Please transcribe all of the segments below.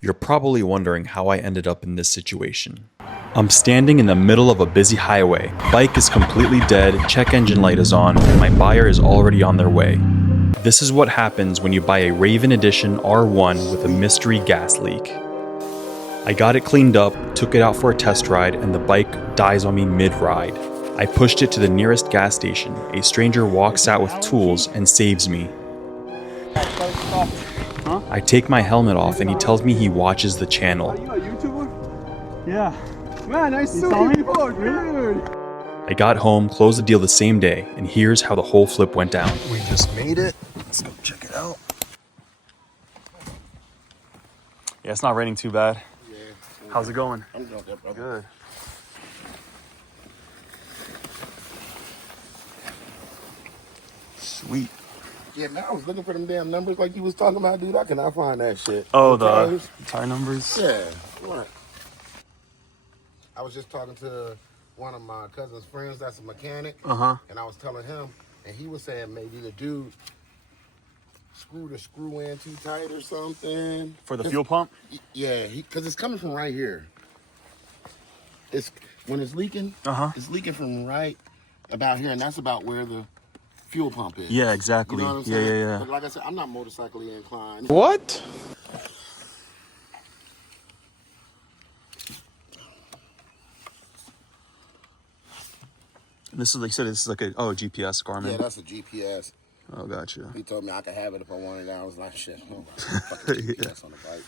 You're probably wondering how I ended up in this situation. I'm standing in the middle of a busy highway. Bike is completely dead, check engine light is on, and my buyer is already on their way. This is what happens when you buy a Raven Edition R1 with a mystery gas leak. I got it cleaned up, took it out for a test ride, and the bike dies on me mid-ride. I pushed it to the nearest gas station. A stranger walks out with tools and saves me. I take my helmet off and he tells me he watches the channel. Are you a YouTuber? Yeah. Man, I saw you before, dude. I got home, closed the deal the same day, and here's how the whole flip went down. We just made it. Let's go check it out. Yeah, it's not raining too bad. Yeah. How's it going? I'm doing good, brother. Good. Sweet. Yeah, man, I was looking for them damn numbers like you was talking about, dude. I cannot find that shit. Oh, the tires? tire numbers? Yeah. What? I was just talking to one of my cousin's friends that's a mechanic. And I was telling him, and he was saying maybe the dude screwed a screw in too tight or something. For the fuel pump? Yeah, because it's coming from right here. It's when it's leaking, it's leaking from right about here, and that's about where the fuel pump is. Yeah, exactly. You know what I'm saying? Yeah. But like I said, I'm not motorcyclically inclined. What? This is like you said. This is like a GPS Garmin. Yeah, that's a GPS. Oh, gotcha. He told me I could have it if I wanted it. I was like, shit, oh, fucking GPS on the bike.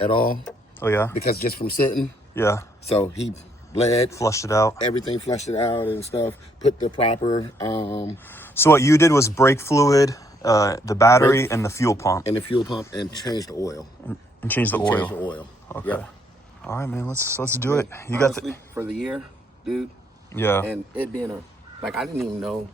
At all. Oh yeah. Because just from sitting. Yeah. So he bled, Flushed it out. everything flushed it out and stuff. Put the proper So what you did was brake fluid, the battery, and the fuel pump. and the fuel pump and changed the oil. And change the oil. Change the oil. Okay. Yep. All right, man. Let's do it. You Honestly, got for the year, dude. Yeah. And it being I didn't even know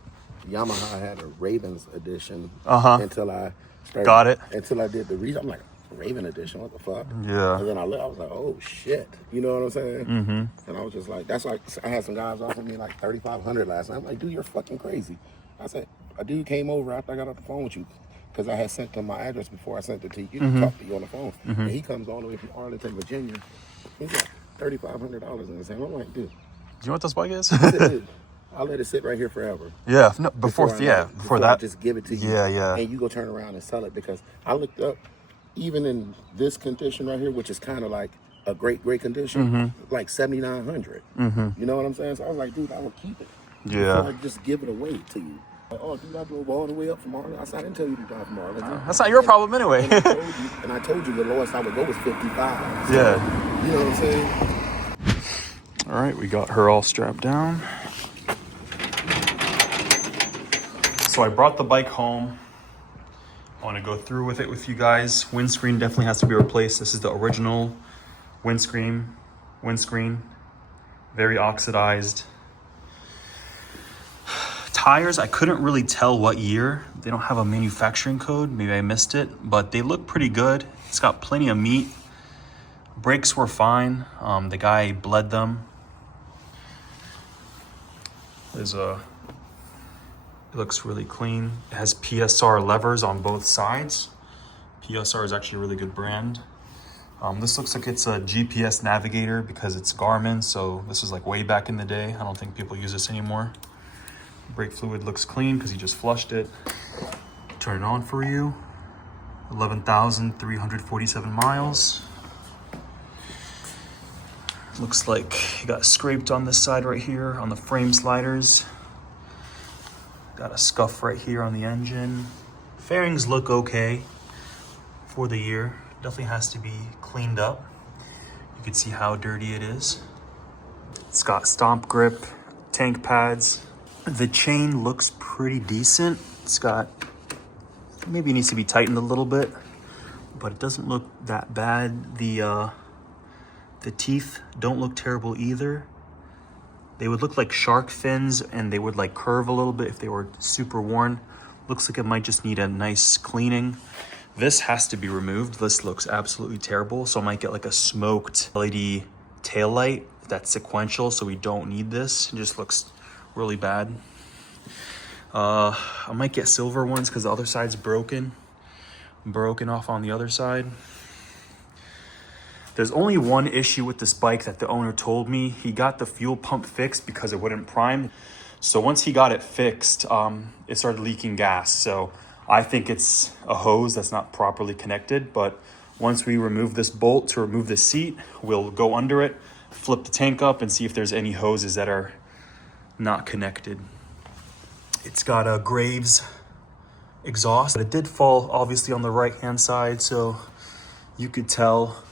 Yamaha had a Ravens edition until I started. Got it. Until I did the research. I'm like, Raven edition, what the fuck? Yeah. And then I was like, oh shit. You know what I'm saying? Mm-hmm. And I was just like, that's like, I had some guys offer me like $3,500 last night. I'm like, dude, you're fucking crazy. I said, a dude came over after I got off the phone with you, because I had sent him my address before I sent it to you to talk to you on the phone. And he comes all the way from Arlington, Virginia. He's got $3,500 in his hand. I'm like, dude. Do you know what this bike is? I said, dude, I'll let it sit right here forever. Yeah. No, before I that. just give it to you. Yeah. And you go turn around and sell it, because I looked up, even in this condition right here, which is kind of like a great condition, like 7,900. You know what I'm saying? So I was like, dude, I will keep it. Yeah. So I just give it away to you. Like, oh, dude, I drove all the way up from Arlington. I said, I didn't tell you to drive from Arlington. That's not your problem anyway. And I told you the lowest I would go was 55. So, Yeah. you know what I'm saying? All right, we got her all strapped down. So I brought the bike home. I want to go through with it with you guys. Windscreen definitely has to be replaced. This is the original windscreen. Very oxidized. Tires, I couldn't really tell what year. They don't have a manufacturing code. Maybe I missed it, but they look pretty good. It's got plenty of meat. Brakes were fine. The guy bled them. It looks really clean. It has PSR levers on both sides. PSR is actually a really good brand. This looks like it's a GPS navigator because it's Garmin, so this is like way back in the day. I don't think people use this anymore. Brake fluid looks clean because he just flushed it. Turn it on for you. 11,347 miles. Looks like he got scraped on this side right here on the frame sliders. Got a scuff right here on the engine. Fairings look okay for the year. Definitely has to be cleaned up. You can see how dirty it is. It's got stomp grip, tank pads. The chain looks pretty decent. It's got, maybe it needs to be tightened a little bit, but it doesn't look that bad. The teeth don't look terrible either. They would look like shark fins and they would like curve a little bit if they were super worn. Looks like it might just need a nice cleaning. This has to be removed. This looks absolutely terrible. So I might get like a smoked LED tail light that's sequential, so we don't need this. It just looks really bad. I might get silver ones because the other side's broken off on the other side. There's only one issue with this bike that the owner told me. He got the fuel pump fixed because it wouldn't prime. So once he got it fixed, it started leaking gas. So I think it's a hose that's not properly connected. But once we remove this bolt to remove the seat, we'll go under it, flip the tank up, and see if there's any hoses that are not connected. It's got a Graves exhaust. But it did fall obviously on the right-hand side, so you could tell,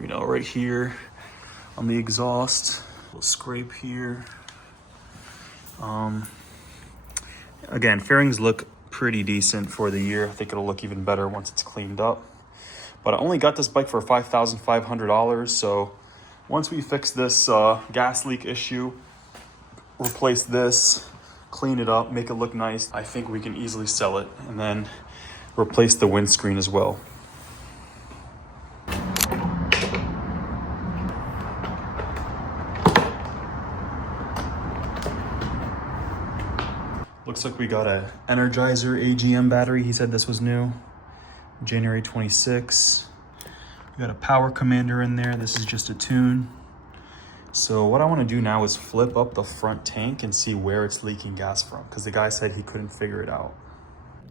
you know, right here on the exhaust. We'll scrape here. Again, fairings look pretty decent for the year. I think it'll look even better once it's cleaned up. But I only got this bike for $5,500, so once we fix this gas leak issue, replace this, clean it up, make it look nice, I think we can easily sell it, and then replace the windscreen as well. Looks like we got a Energizer AGM battery. He said this was new, January 26. We got a power commander in there. This is just a tune. So what I want to do now is flip up the front tank and see where it's leaking gas from, because the guy said he couldn't figure it out.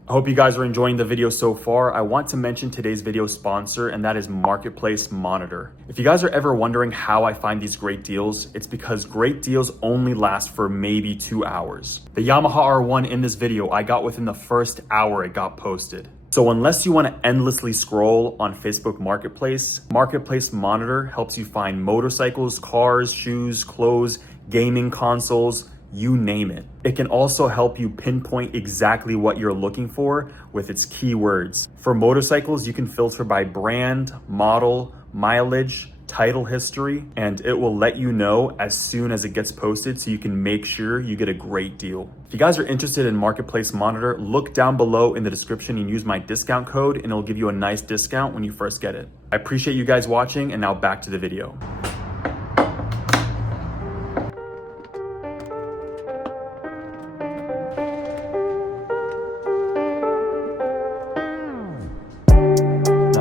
I hope you guys are enjoying the video so far. I want to mention today's video sponsor, and that is Marketplace Monitor. If you guys are ever wondering how I find these great deals, it's because great deals only last for maybe 2 hours. The Yamaha R1 in this video, I got within the first hour it got posted. So unless you want to endlessly scroll on Facebook Marketplace, Marketplace Monitor helps you find motorcycles, cars, shoes, clothes, gaming consoles, you name it. It can also help you pinpoint exactly what you're looking for with its keywords. For motorcycles, you can filter by brand, model, mileage, title history, and it will let you know as soon as it gets posted so you can make sure you get a great deal. If you guys are interested in Marketplace Monitor, look down below in the description and use my discount code, and it'll give you a nice discount when you first get it. I appreciate you guys watching, and now back to the video.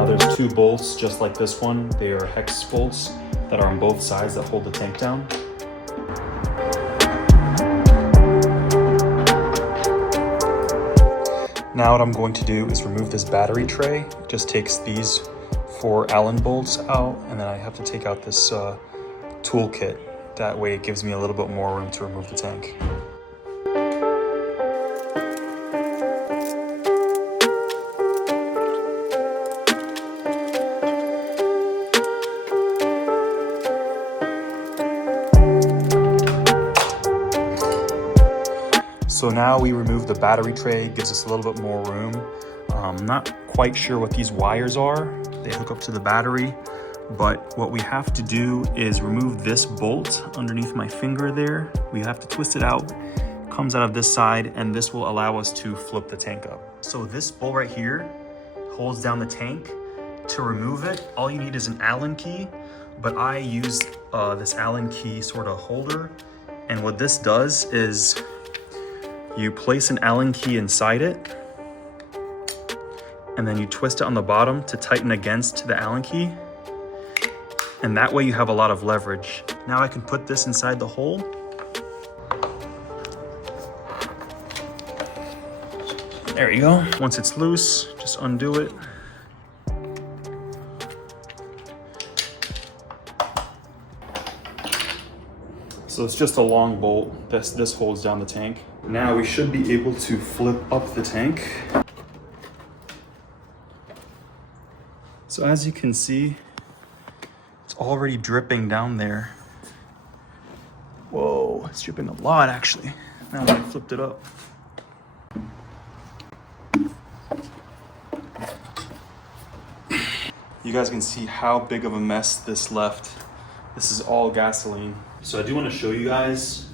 There's 2 bolts just like this one. They are hex bolts that are on both sides that hold the tank down. Now what I'm going to do is remove this battery tray. It just takes these 4 Allen bolts out, and then I have to take out this toolkit. That way it gives me a little bit more room to remove the tank. So now we remove the battery tray, gives us a little bit more room. I'm not quite sure what these wires are. They hook up to the battery, but what we have to do is remove this bolt underneath my finger there. We have to twist it out. It comes out of this side, and this will allow us to flip the tank up. So this bolt right here holds down the tank. To remove it, all you need is an Allen key, but I use this Allen key sort of holder. And what this does is you place an Allen key inside it, and then you twist it on the bottom to tighten against the Allen key. And that way you have a lot of leverage. Now I can put this inside the hole. There you go. Once it's loose, just undo it. So it's just a long bolt. This holds down the tank. Now we should be able to flip up the tank. So as you can see, it's already dripping down there. Whoa, it's dripping a lot actually. Now that I flipped it up. You guys can see how big of a mess this left. This is all gasoline. So I do want to show you guys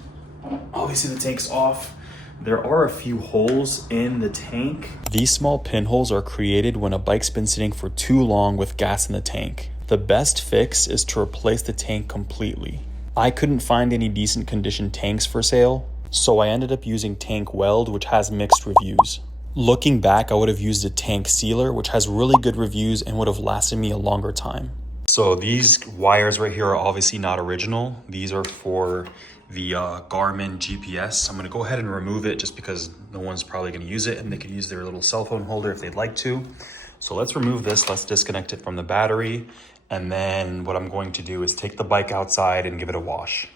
Obviously the tank's off. There are a few holes in the tank. These small pinholes are created when a bike's been sitting for too long with gas in the tank. The best fix is to replace the tank completely. I couldn't find any decent condition tanks for sale, so I ended up using Tank Weld, which has mixed reviews. Looking back, I would have used a tank sealer, which has really good reviews and would have lasted me a longer time. So these wires right here are obviously not original. These are for the Garmin GPS. I'm gonna go ahead and remove it just because no one's probably gonna use it and they could use their little cell phone holder if they'd like to. So let's remove this, let's disconnect it from the battery. And then what I'm going to do is take the bike outside and give it a wash.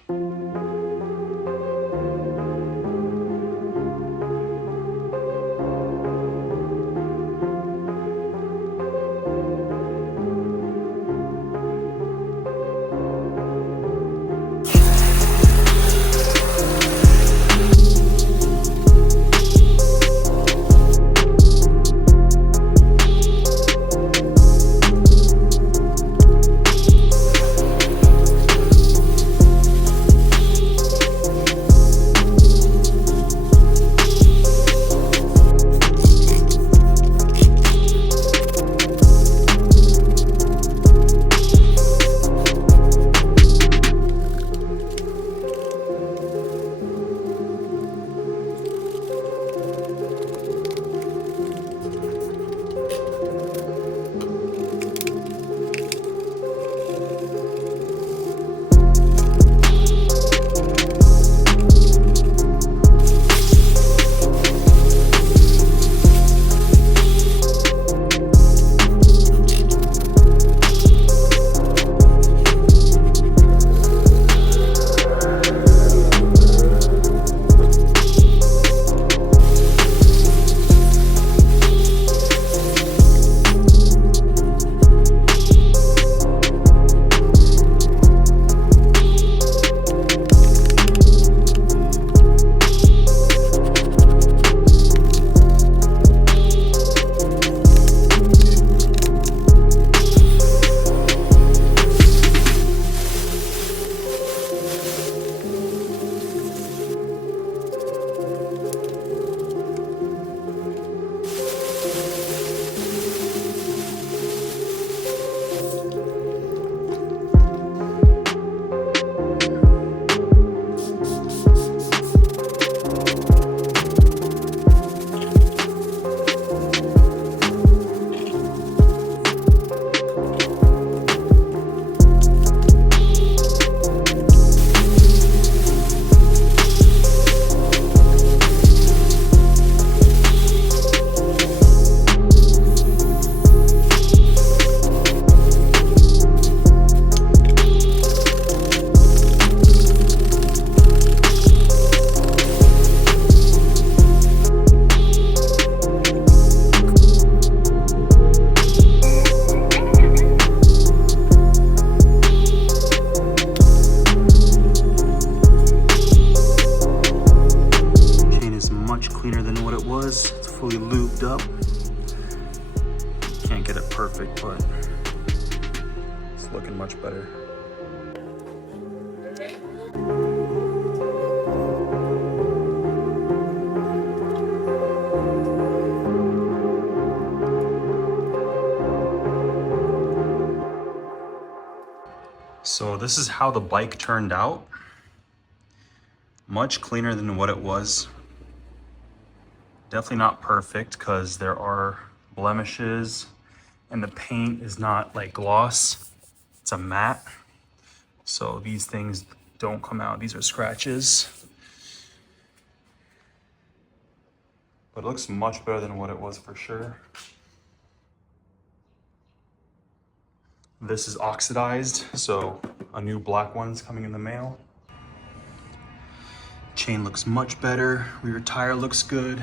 Fully lubed up. Can't get it perfect, but it's looking much better. So this is how the bike turned out. Much cleaner than what it was. Definitely not perfect because there are blemishes and the paint is not like gloss, it's a matte. So these things don't come out, these are scratches. But it looks much better than what it was for sure. This is oxidized, so a new black one's coming in the mail. Chain looks much better, rear tire looks good.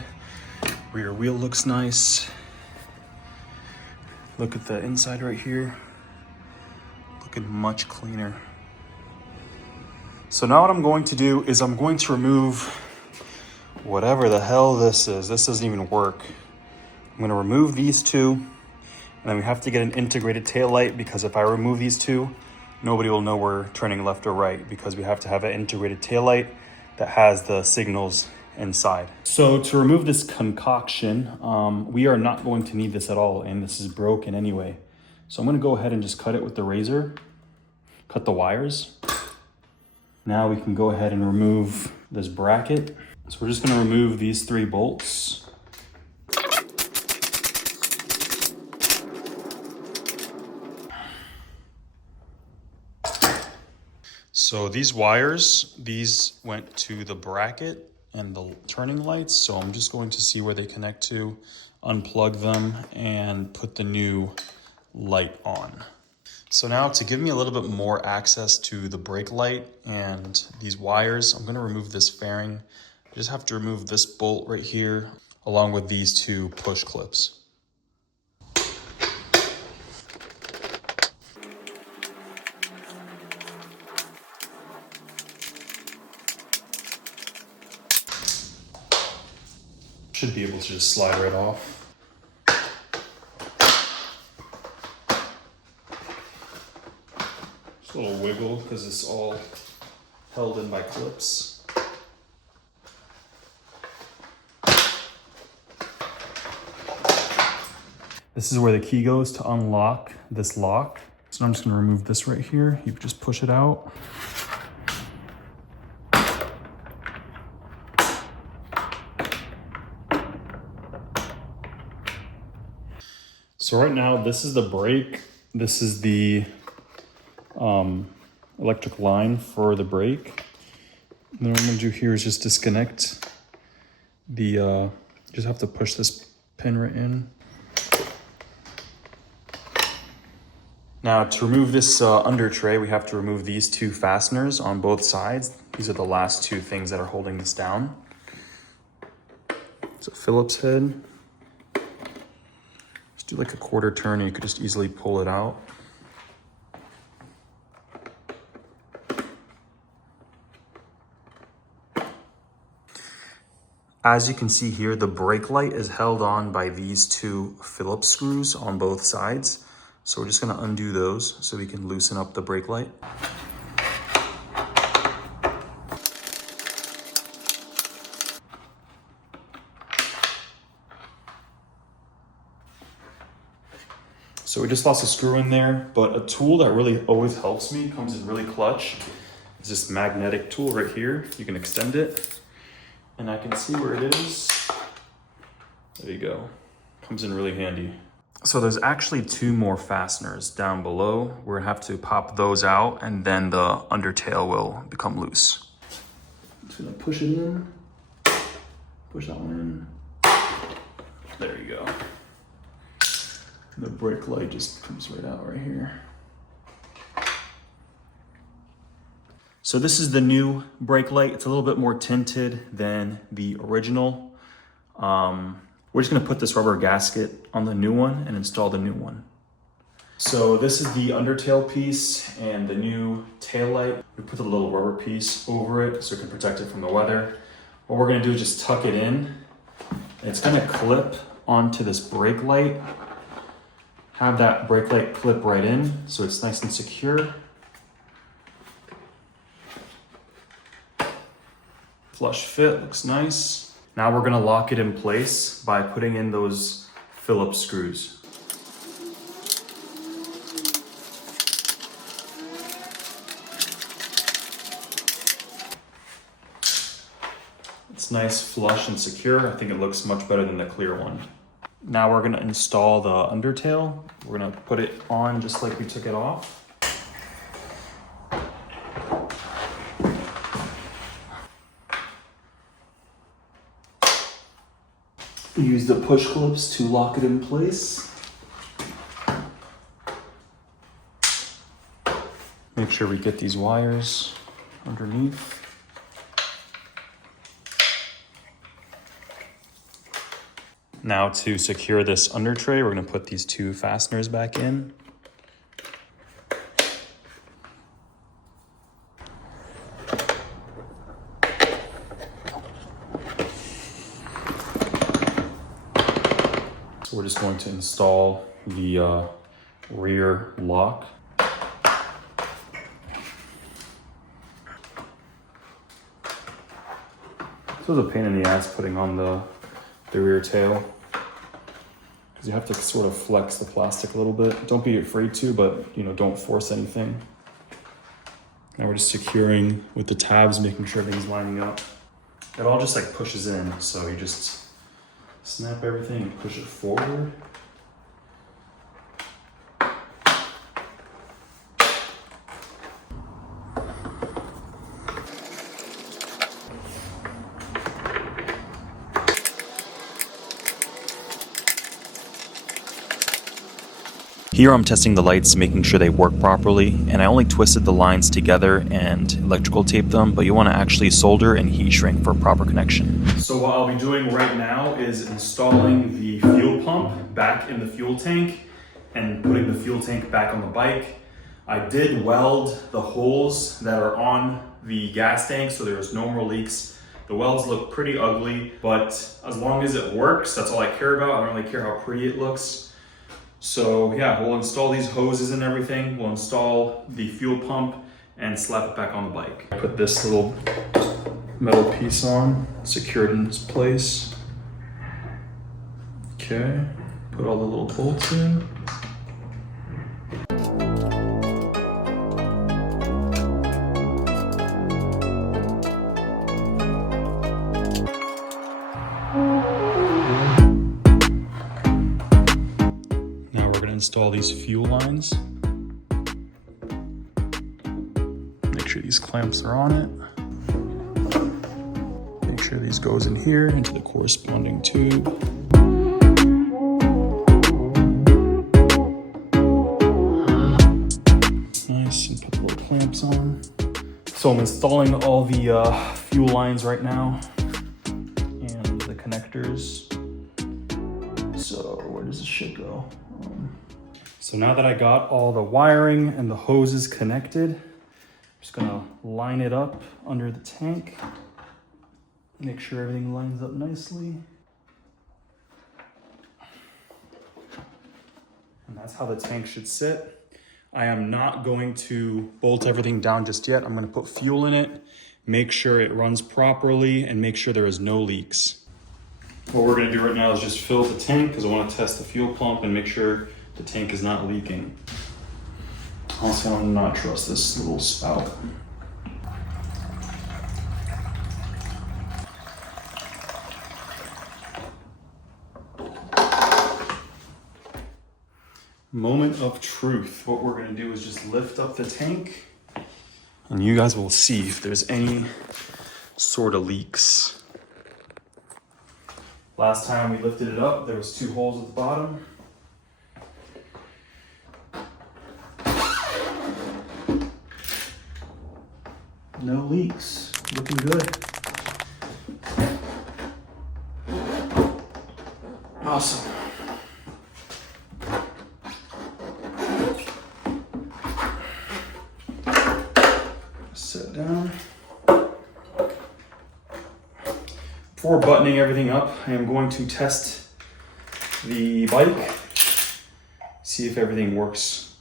Rear wheel looks nice. Look at the inside right here. Looking much cleaner. So now what I'm going to do is I'm going to remove whatever the hell this is. This doesn't even work. I'm gonna remove these two, and then we have to get an integrated tail light because if I remove these two, nobody will know we're turning left or right because we have to have an integrated tail light. that has the signals inside. So to remove this concoction, we are not going to need this at all, and this is broken anyway. So I'm gonna go ahead and just cut it with the razor, cut the wires. Now we can go ahead and remove this bracket. So we're just gonna remove these 3 bolts. So these wires, these went to the bracket and the turning lights. So I'm just going to see where they connect to, unplug them, and put the new light on. So now to give me a little bit more access to the brake light and these wires, I'm gonna remove this fairing. I just have to remove this bolt right here, along with these 2 push clips. Should be able to just slide right off. Just a little wiggle because it's all held in by clips. This is where the key goes to unlock this lock. So I'm just gonna remove this right here. You just push it out. So right now, this is the brake. This is the electric line for the brake. And then what I'm gonna do here is just disconnect the, just have to push this pin right in. Now to remove this under tray, we have to remove these 2 fasteners on both sides. These are the last 2 things that are holding this down. It's a Phillips head. Just do like a quarter turn and you could just easily pull it out. As you can see here, the brake light is held on by these 2 Phillips screws on both sides. So we're just gonna undo those so we can loosen up the brake light. So we just lost a screw in there, but a tool that really always helps me, comes in really clutch, is this magnetic tool right here. You can extend it, and I can see where it is. There you go. Comes in really handy. So there's actually 2 more fasteners down below. We're gonna have to pop those out, and then the undertail will become loose. I'm just gonna push it in, push that one in. There you go. The brake light just comes right out right here. So this is the new brake light. It's a little bit more tinted than the original. We're just gonna put this rubber gasket on the new one and install the new one. So this is the undertail piece and the new tail light. We put a little rubber piece over it so it can protect it from the weather. What we're gonna do is just tuck it in. It's gonna clip onto this brake light. Have that brake light clip right in so it's nice and secure. Flush fit, looks nice. Now we're gonna lock it in place by putting in those Phillips screws. It's nice, flush, and secure. I think it looks much better than the clear one. Now we're gonna install the undertail. We're gonna put it on just like we took it off. Use the push clips to lock it in place. Make sure we get these wires underneath. Now to secure this under tray, we're gonna put these 2 fasteners back in. So we're just going to install the rear lock. This was a pain in the ass putting on the rear tail, because you have to sort of flex the plastic a little bit. Don't be afraid to, but you know, don't force anything. Now we're just securing with the tabs, making sure everything's lining up. It all just like pushes in, so you just snap everything and push it forward. Here I'm testing the lights, making sure they work properly, and I only twisted the lines together and electrical taped them, but you want to actually solder and heat shrink for proper connection. So what I'll be doing right now is installing the fuel pump back in the fuel tank and putting the fuel tank back on the bike. I did weld the holes that are on the gas tank so there's no more leaks. The welds look pretty ugly, but as long as it works, that's all I care about. I don't really care how pretty it looks. So yeah, we'll install these hoses and everything. We'll install the fuel pump and slap it back on the bike. Put this little metal piece on, secured in its place. Okay, put all the little bolts in. Install these fuel lines. Make sure these clamps are on it. Make sure these goes in here into the corresponding tube. Nice, and put the little clamps on. So I'm installing all the fuel lines right now and the connectors. So where does this shit go? So now that I got all the wiring and the hoses connected, I'm just gonna line it up under the tank. Make sure everything lines up nicely. And that's how the tank should sit. I am not going to bolt everything down just yet. I'm gonna put fuel in it, make sure it runs properly, and make sure there is no leaks. What we're gonna do right now is just fill the tank, because I wanna test the fuel pump and make sure the tank is not leaking. Also, I do not trust this little spout. Moment of truth. What we're gonna do is just lift up the tank, and you guys will see if there's any sort of leaks. Last time we lifted it up, there was 2 holes at the bottom. No leaks, looking good. Awesome. Sit down. Before buttoning everything up, I am going to test the bike, see if everything works.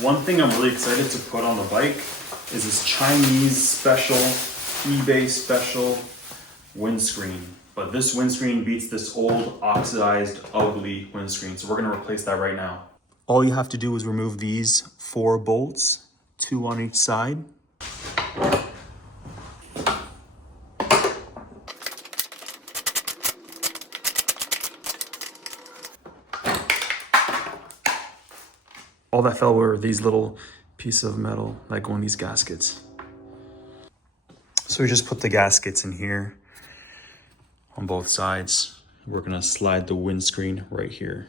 One thing I'm really excited to put on the bike is this Chinese special, eBay special windscreen. But this windscreen beats this old, oxidized, ugly windscreen. So we're gonna replace that right now. All you have to do is remove these 4 bolts, 2 on each side. All that fell were these little pieces of metal that go in these gaskets. So we just put the gaskets in here on both sides. We're gonna slide the windscreen right here.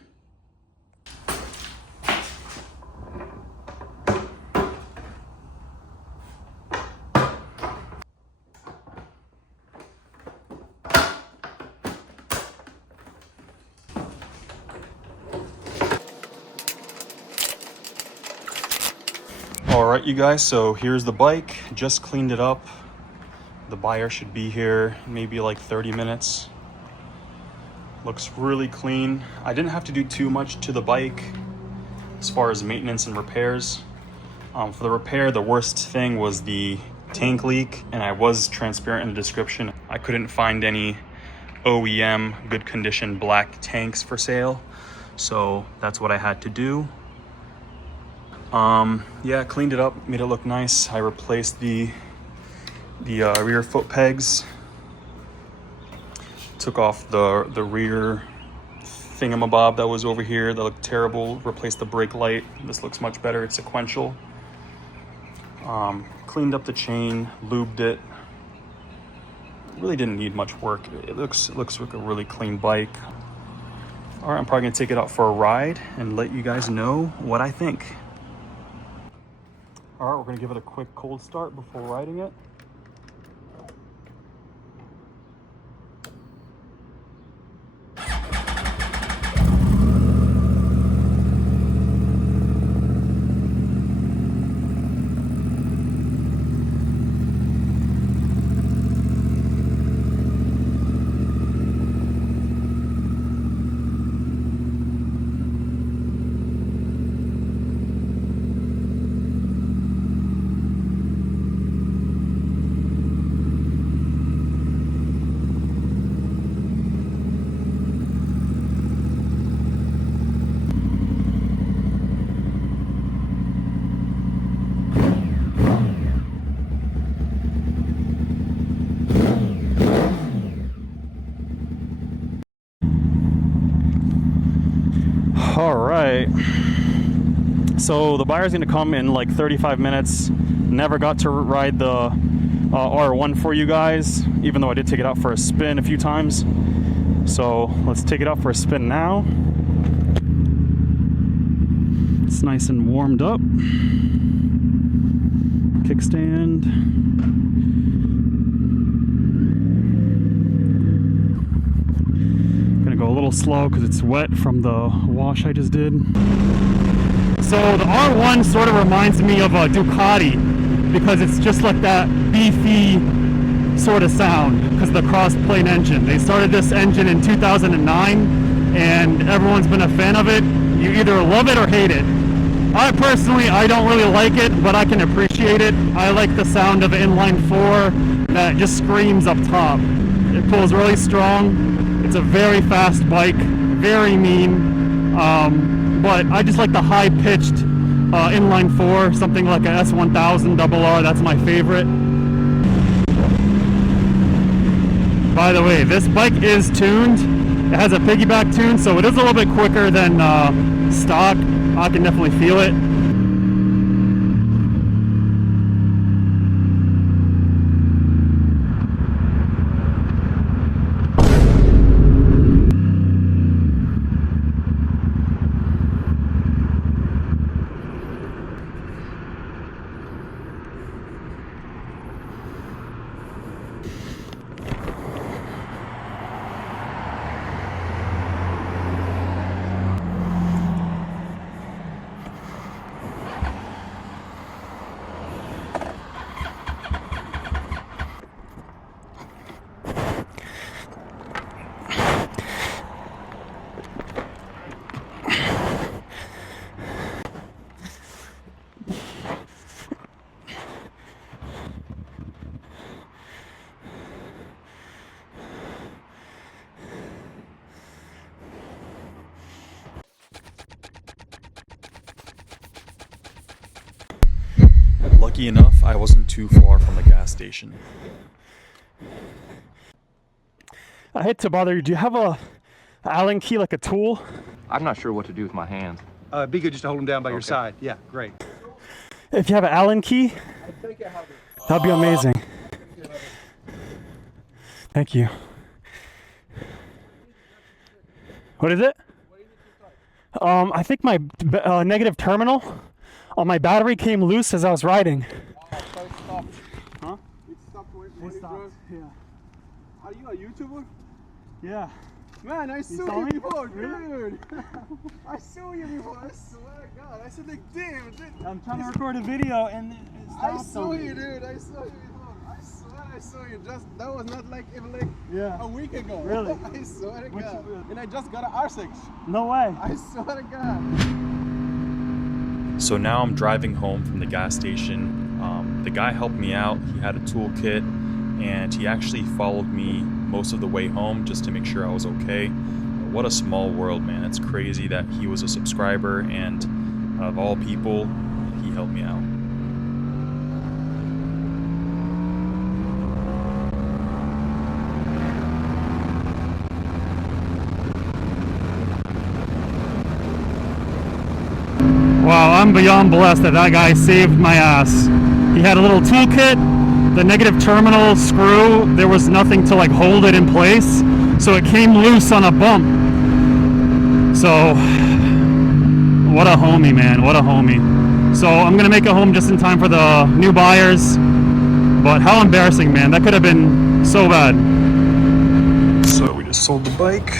All right, you guys, so here's the bike. Just cleaned it up. The buyer should be here in maybe like 30 minutes. Looks really clean. I didn't have to do too much to the bike as far as maintenance and repairs. For the repair, the worst thing was the tank leak, and I was transparent in the description. I couldn't find any OEM good condition black tanks for sale, so that's what I had to do. Yeah, cleaned it up, made it look nice. I replaced the rear foot pegs, took off the rear thingamabob that was over here that looked terrible, replaced the brake light. This looks much better, it's sequential. Cleaned up the chain, lubed it. Really didn't need much work. It looks like a really clean bike. All right, I'm probably gonna take it out for a ride and let you guys know what I think. All right, we're gonna give it a quick cold start before riding it. All right, so the buyer's gonna come in like 35 minutes. Never got to ride the R1 for you guys, even though I did take it out for a spin a few times. So let's take it out for a spin now. It's nice and warmed up. Kickstand. Go a little slow because it's wet from the wash I just did. So the R1 sort of reminds me of a Ducati because it's just like that beefy sort of sound because of the cross-plane engine. They started this engine in 2009 and everyone's been a fan of it. You either love it or hate it. I personally don't really like it, but I can appreciate it. I like the sound of inline 4 that just screams up top. It pulls really strong. It's a very fast bike, very mean, but I just like the high-pitched inline 4, something like a S1000 RR, that's my favorite. By the way, this bike is tuned. It has a piggyback tune, so it is a little bit quicker than stock. I can definitely feel it. Lucky enough, I wasn't too far from the gas station. I hate to bother you. Do you have a Allen key, like a tool? I'm not sure what to do with my hands. It'd be good just to hold them down by your side. Yeah, great. If you have an Allen key, that'd be amazing. Thank you. What is it? I think my negative terminal on my battery came loose as I was riding. So it stopped. Huh? It stopped when it broke. Yeah. Are you a YouTuber? Yeah. Man, I saw you before, dude. I saw you before. I swear to God. I said like, damn. I'm trying to record a video and it stopped. I saw you, dude. I saw you before. I swear I saw you. That was not like even like a week ago. Really? I swear to God. And I just got an R6. No way. I swear to God. So now I'm driving home from the gas station. The guy helped me out. He had a toolkit, and he actually followed me most of the way home just to make sure I was okay. What a small world, man. It's crazy that he was a subscriber, and out of all people, he helped me out. Wow, I'm beyond blessed that that guy saved my ass. He had a little toolkit, the negative terminal screw, there was nothing to like hold it in place, so it came loose on a bump. So, what a homie, man, what a homie. So I'm gonna make it home just in time for the new buyers, but how embarrassing, man, that could have been so bad. So we just sold the bike.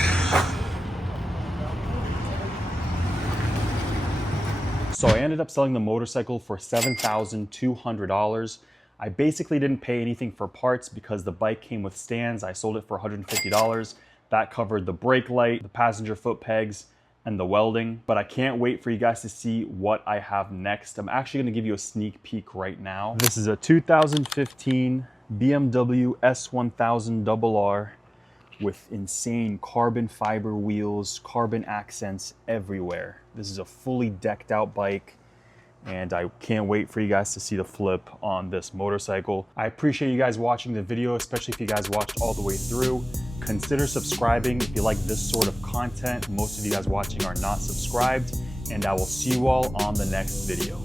So I ended up selling the motorcycle for $7,200. I basically didn't pay anything for parts because the bike came with stands. I sold it for $150. That covered the brake light, the passenger foot pegs, and the welding. But I can't wait for you guys to see what I have next. I'm actually gonna give you a sneak peek right now. This is a 2015 BMW S1000RR with insane carbon fiber wheels, carbon accents everywhere. This is a fully decked out bike, and I can't wait for you guys to see the flip on this motorcycle. I appreciate you guys watching the video, especially if you guys watched all the way through. Consider subscribing if you like this sort of content. Most of you guys watching are not subscribed, and I will see you all on the next video.